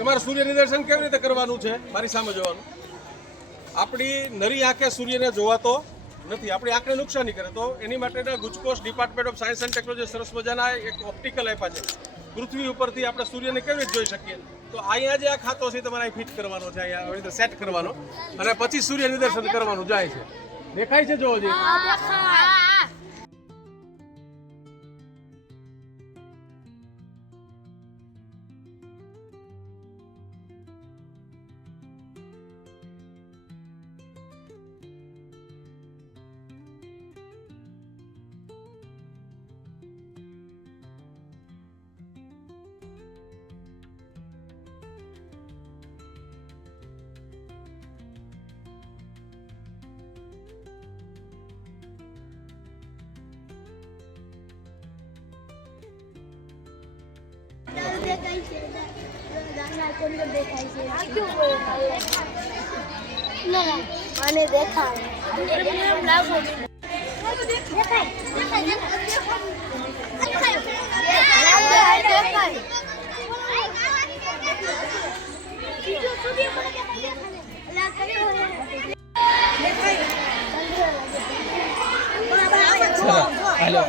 તમારે સૂર્ય નિદર્શન કેવી રીતે કરવાનું છે? મારી સામે જોવાનું. આપણી નરી આંખે સૂર્યને જોવાતો નથી, આપણી આંખને નુકસાની કરે. તો એની માટેના ગુજકોસ department of science and technology સરસ મજાના એક ઓપ્ટિકલ આપ્યા છે. પૃથ્વી ઉપરથી આપણે સૂર્યને કેવી રીતે જોઈ શકીએ? તો અહીંયા જે આ ખાતો છે તમારે અહીં ફિટ કરવાનો છે, અહીંયા આવી રીતે સેટ કરવાનો, અને પછી સૂર્ય નિદર્શન કરવાનું જાય છે. દેખાય છે? જોવો જોઈએ. મને દેખાય હાલો